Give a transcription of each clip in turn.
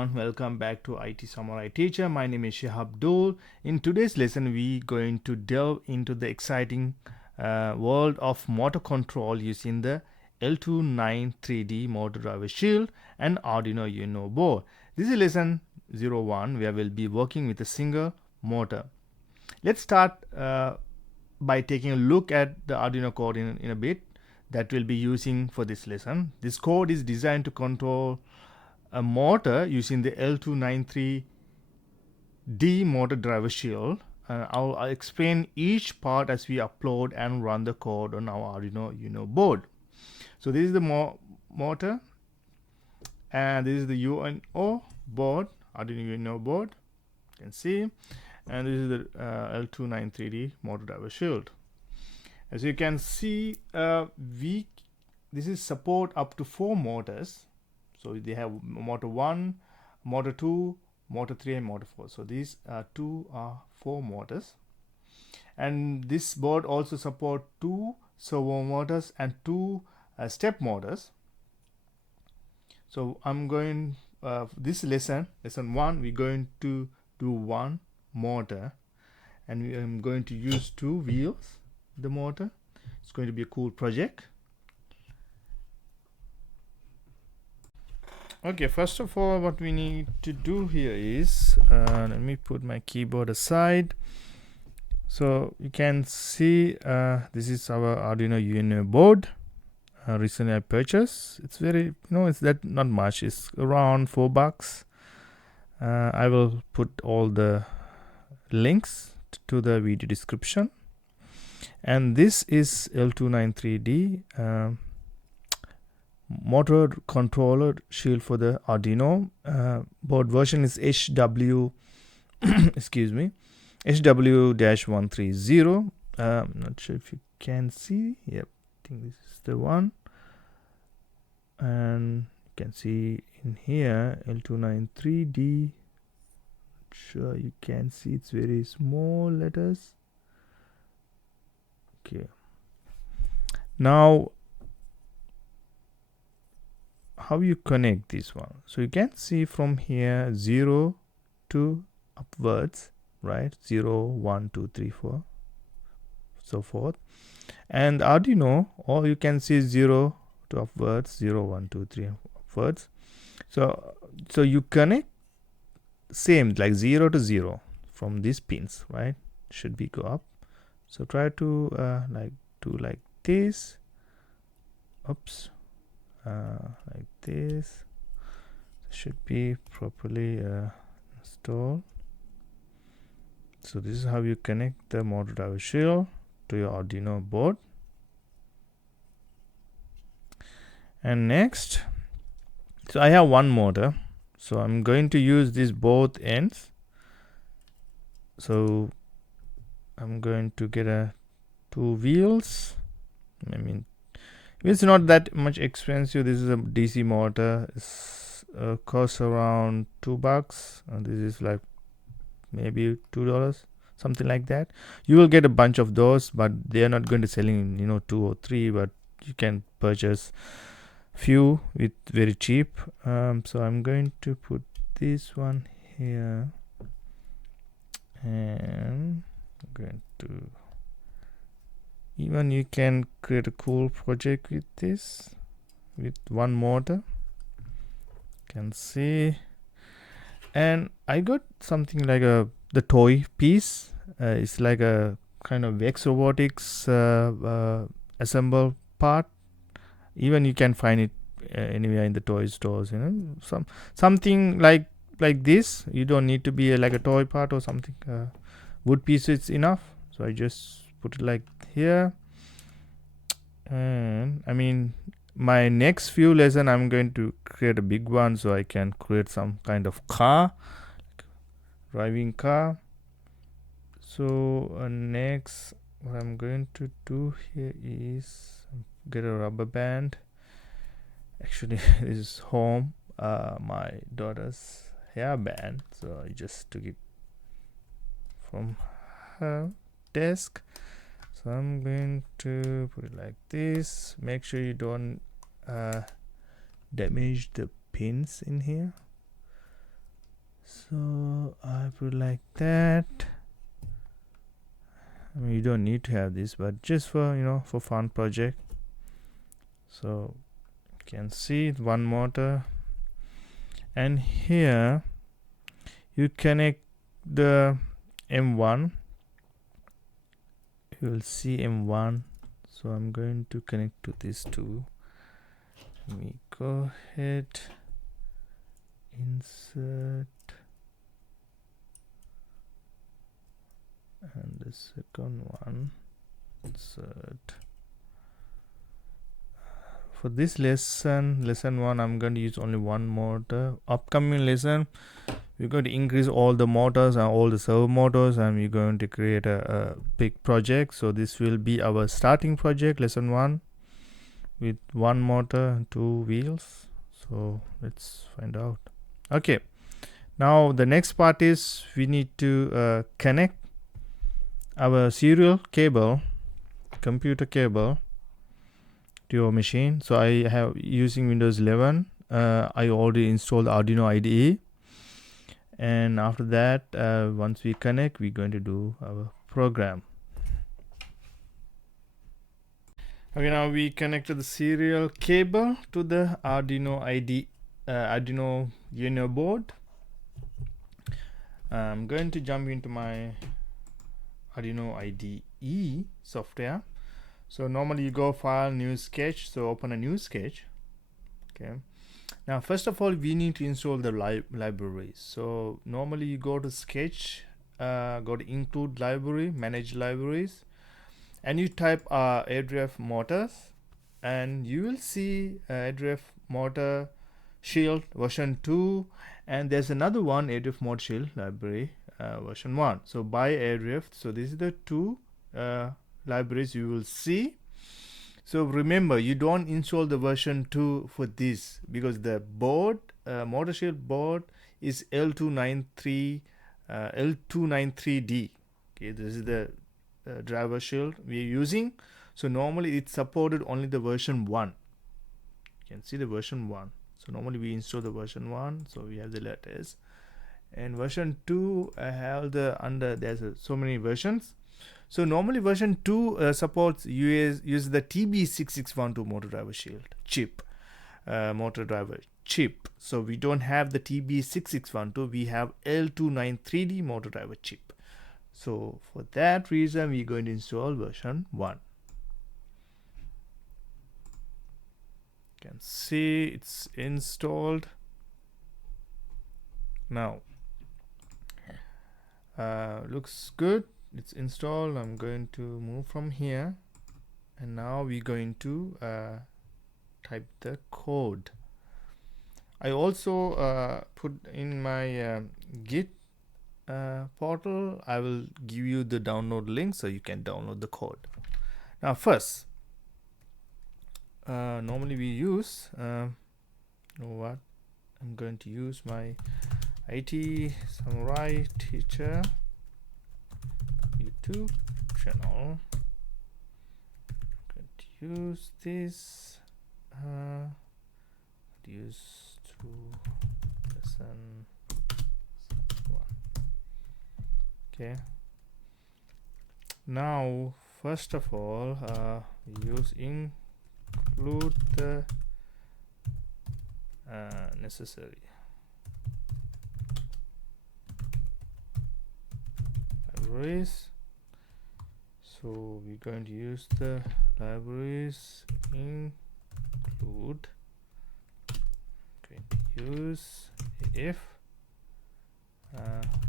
everyone, welcome back to IT Samurai Teacher. My name is Shahabdul. In today's lesson, we're going to delve into the exciting world of motor control using the L293D motor driver shield and Arduino Uno board. This is lesson 01 where we'll be working with a single motor. Let's start by taking a look at the Arduino code in a bit that we'll be using for this lesson. This code is designed to control a motor using the L293D motor driver shield. I'll explain each part as we upload and run the code on our Arduino Uno board. So this is the motor, and this is the Uno board, Arduino Uno board, you can see, and this is the L293D motor driver shield. As you can see, this is support up to 4 motors. So they have motor 1, motor 2, motor 3 and motor 4. So these 2 are 4 motors. And this board also support 2 servo motors and 2 step motors. So I'm going, this lesson 1, we're going to do 1 motor. And I'm going to use 2 wheels, the motor. It's going to be a cool project. Okay, first of all, what we need to do here is, let me put my keyboard aside. So you can see this is our Arduino Uno board. Recently I purchased. It's very, it's that not much. It's around $4. I will put all the links to the video description. And this is L293D motor controller shield for the Arduino. Board version is HW excuse me, HW-130. I'm not sure if you can see. Yep, I think this is the one. And you can see in here L293D. Not sure you can see, it's very small letters. Okay, now how you connect this one. So you can see from here 0 to upwards, right? 0, 1, 2, 3, 4, so forth. And Arduino, or you can see 0 to upwards, 0, 1, 2, 3 upwards. So you connect same like 0 to 0 from these pins, right? Should be go up. So try to do like this. Oops. Like this. Should be properly installed. So this is how you connect the motor driver shield to your Arduino board. And next, so I have one motor, so I'm going to use these both ends. So I'm going to get 2 wheels. I mean, it's not that much expensive. This is a DC motor. It's costs around $2, and this is like maybe $2, something like that. You will get a bunch of those, but they are not going to selling 2 or 3, but you can purchase few with very cheap. So I'm going to put this one here, and I'm going to, even you can create a cool project with this, with one motor. You can see, and I got something like the toy piece. It's like a kind of Vex Robotics assemble part. Even you can find it anywhere in the toy stores. Something like this. You don't need to be like a toy part or something. Wood piece is enough. So I just put it like here. And I mean, my next few lesson I'm going to create a big one, so I can create some kind of car, driving car. So next, what I'm going to do here is get a rubber band. Actually, this is home, my daughter's hair band, so I just took it from her desk. So I'm going to put it like this. Make sure you don't damage the pins in here. So I put like that. I mean, you don't need to have this, but just for, you know, for fun project. So you can see one motor, and here you connect the M1. You will see M1. So I'm going to connect to this too. Let me go ahead, insert, and the second one insert. For this lesson 1, I'm going to use only one motor. Upcoming lesson, we're going to increase all the motors and all the servo motors, and we're going to create a big project. So this will be our starting project, lesson 1, with one motor and 2 wheels. So let's find out. Okay, now the next part is we need to connect our serial cable, computer cable, to your machine. So I have using Windows 11. I already installed Arduino IDE, and after that, once we connect, we're going to do our program. Okay, now we connected the serial cable to the Arduino IDE, Arduino Uno board. I'm going to jump into my Arduino IDE software. So normally you go file, new sketch. So open a new sketch. Okay. Now first of all, we need to install the libraries. So normally you go to sketch, go to include library, manage libraries, and you type Adafruit motors, and you will see Adafruit Motor Shield version 2, and there's another one, Adafruit Motor Shield library version 1. So by Adafruit. So this is the two libraries you will see. So remember, you don't install the version 2 for this, because the board, Motor Shield board, is L293D. Okay, this is the driver shield we are using. So normally it's supported only the version 1. You can see the version 1. So normally we install the version 1, so we have the latest. And version 2, I have the there's so many versions. So normally version 2 supports use the TB6612 motor driver shield chip, motor driver chip. So we don't have the TB6612, we have L293D motor driver chip. So for that reason, we're going to install version 1. You can see it's installed. Now looks good. It's installed. I'm going to move from here, and now we're going to type the code. I also put in my Git portal. I will give you the download link so you can download the code. Now first, normally we use you know what, I'm going to use my IT Samurai Teacher YouTube channel. I'm going to use this use to lesson 1. Okay, now first of all, use include the necessary libraries. So we're going to use the libraries include, going to use if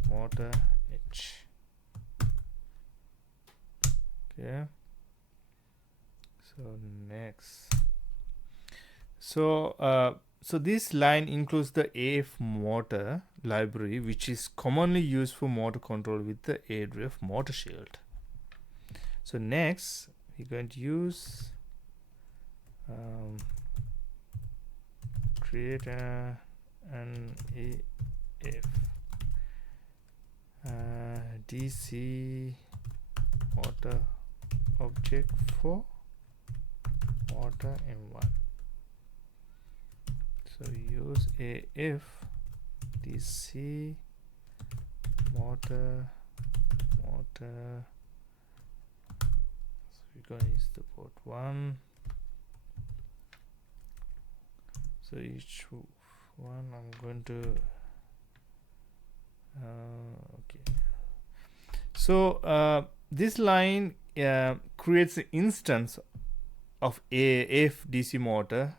motor H. Okay, so next, so this line includes the AF motor library, which is commonly used for motor control with the Adafruit Motor Shield. So next we're going to use create an AF DC motor object for motor M1. So use AF DC motor. So we're going to use the port 1. So each one I'm going to okay. So this line creates an instance of AF DC motor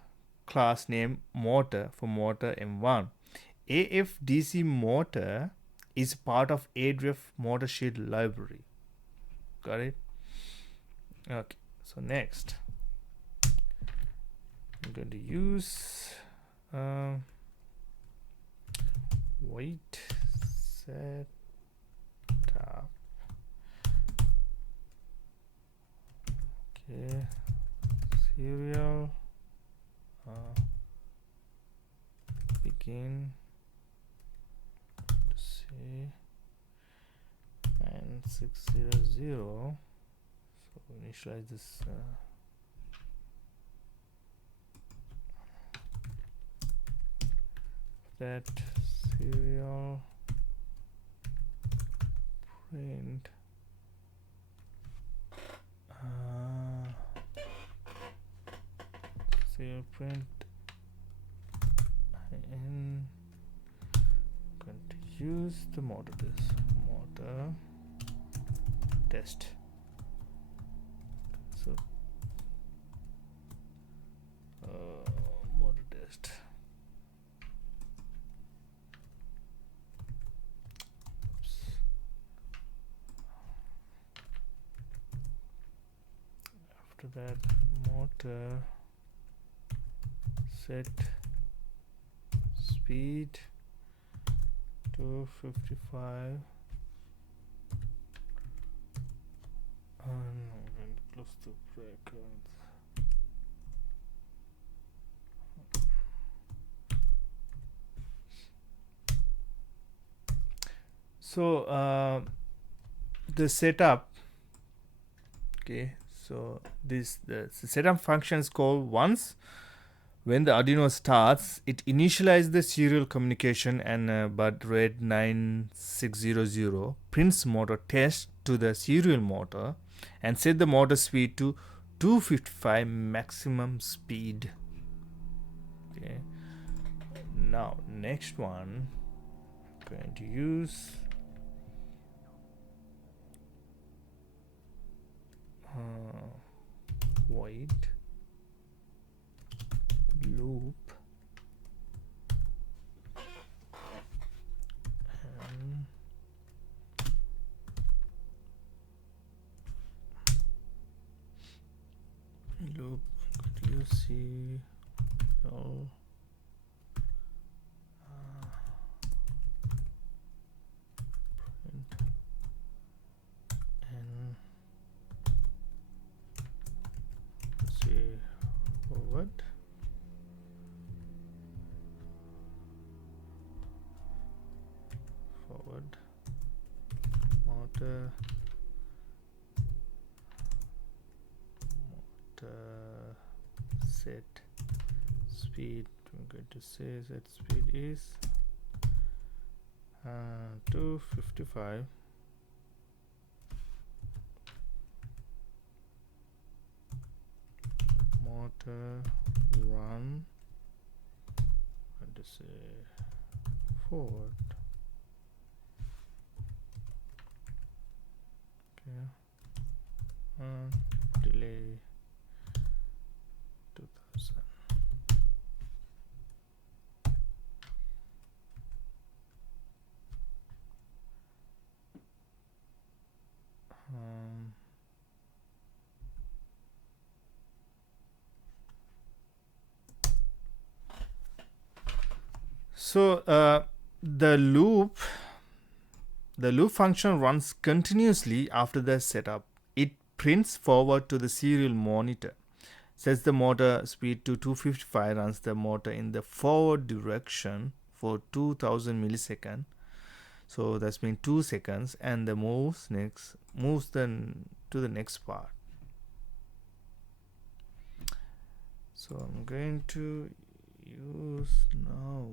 class name motor for motor M1. AF DC motor is part of Adafruit Motor Shield library. Got it? Okay. So next, I'm going to use wait setup. Okay. Serial begin to say 9600. So initialize this that serial print serial print and I'm going to use the motor test. So motor test. Oops. After that, motor set speed to 55 and I'm going to close the brackets. So the setup, okay, so this the setup function is called once. When the Arduino starts, it initializes the serial communication and baud rate 9600 prints motor test to the serial motor and set the motor speed to 255 maximum speed. Okay. Now next one, I'm going to use void loop and loop. Could you see all print and say forward. Motor set speed. I'm going to say set speed is 255 motor run. I'm going to say forward. Okay. Delay 2000. So the loop function runs continuously after the setup. It prints forward to the serial monitor, sets the motor speed to 255, runs the motor in the forward direction for 2000 milliseconds. So that's been 2 seconds, and the moves then to the next part. So I'm going to use now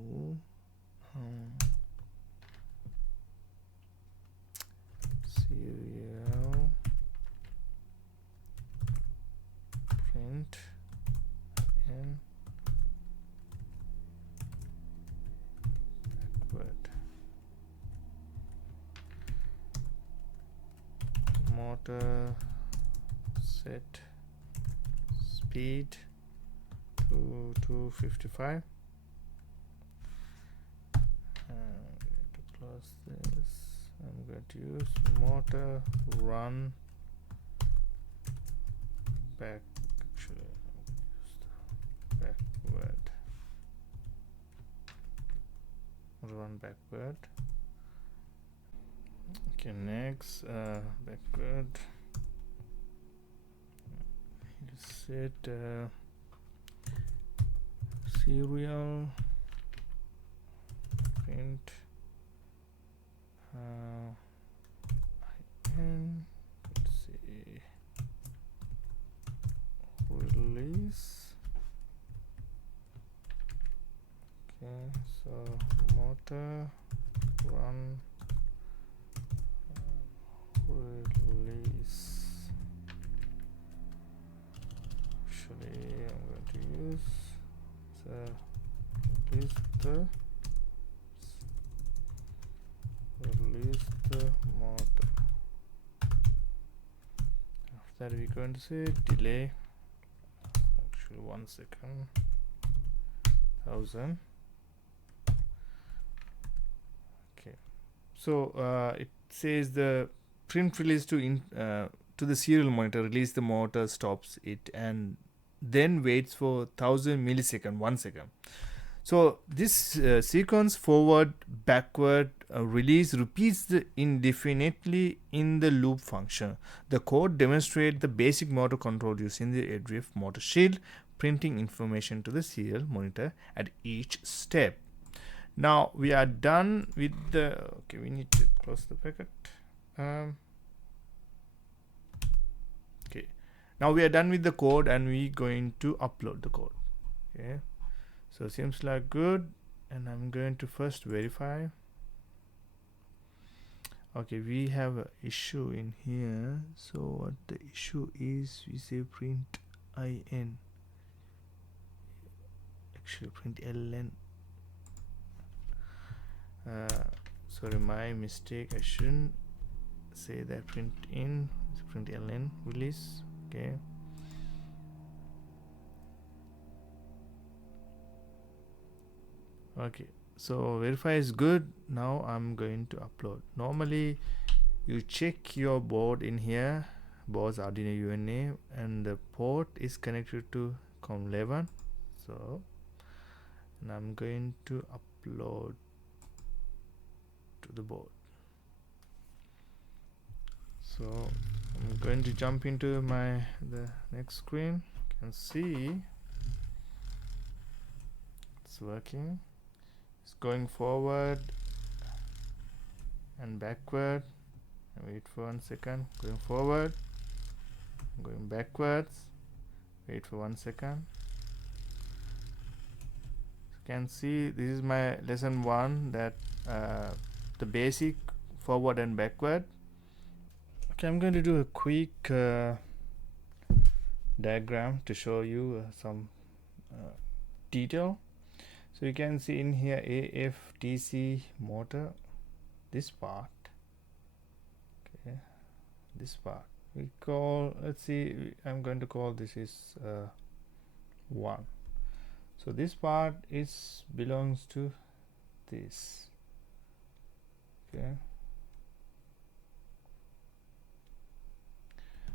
serial print and backward. Motor set speed to 255. I'm going to close this. I'm going to use motor run back. Actually, use the backward. Run backward. Okay, next backward. Set serial print and let's see release. Okay, so motor run release. Actually, I'm going to use release the motor. After that, we're going to say delay. Actually, 1 second. 1000. Okay. So it says the print release to the serial monitor. Release the motor, stops it, and then waits for 1000 millisecond, 1 second. So this sequence forward backward release repeats indefinitely in the loop function. The code demonstrates the basic motor control using the Adafruit Motor Shield, printing information to the serial monitor at each step. Now we are done with the, okay, we need to close the packet. Okay, now we are done with the code and we're going to upload the code. Okay, so seems like good, and I'm going to first verify. Okay, we have an issue in here. So what the issue is, we say print in, actually print ln. Sorry, my mistake, I shouldn't say that print in, it's print ln release. Okay, okay, so verify is good. Now I'm going to upload. Normally you check your board in here, board's Arduino UNA, and the port is connected to COM11. So, and I'm going to upload to the board. So I'm going to jump into the next screen. You can see it's working. It's going forward and backward. Wait for 1 second. Going forward, going backwards. Wait for 1 second. You can see this is my lesson 1, that the basic forward and backward. Okay, I'm going to do a quick diagram to show you some detail. So you can see in here AFDC motor, this part. Okay, this part we call, let's see, I'm going to call this is 1. So this part is belongs to this. Okay,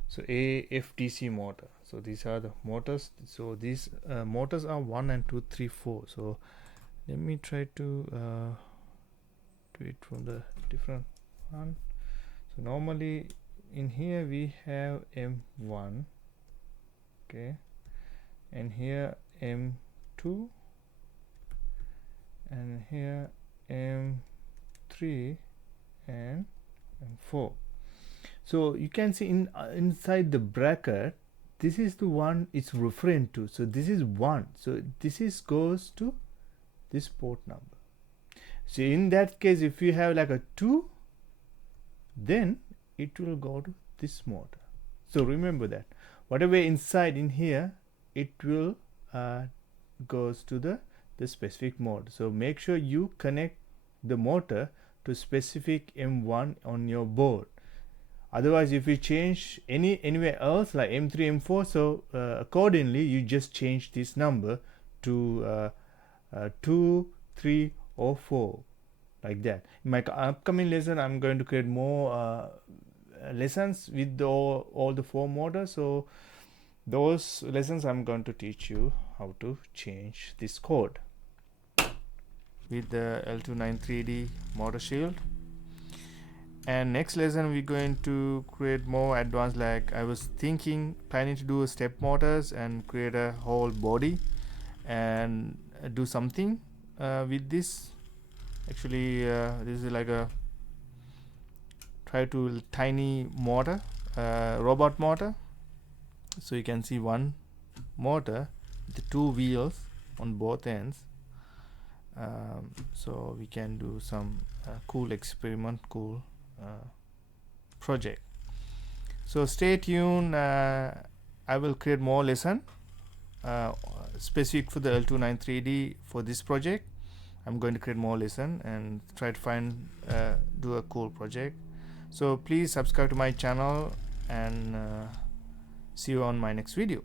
so AFDC motor. So these are the motors. So these motors are 1 and 2 3 4. So let me try to do it from the different one. So normally in here we have M1, okay, and here M2, and here M3 and M4. So you can see inside the bracket, this is the one it's referring to. So this is 1. So this is goes to this port number. So in that case, if you have like a 2, then it will go to this motor. So remember that whatever inside in here, it will goes to the specific mode. So make sure you connect the motor to specific M1 on your board. Otherwise, if you change anywhere else like M3, M4, so accordingly you just change this number to 2, 3 or 4, like that. In my upcoming lesson, I'm going to create more lessons with all the 4 motors. So those lessons I'm going to teach you how to change this code with the L293D motor shield. And next lesson we're going to create more advanced, like I was planning to do a step motors and create a whole body and do something with this. Actually this is like a tiny motor, robot motor. So you can see one motor with the 2 wheels on both ends. So we can do some cool experiment, project. So stay tuned. I will create more lesson specific for the L293D for this project. I'm going to create more lesson and try to do a cool project. So please subscribe to my channel and see you on my next video.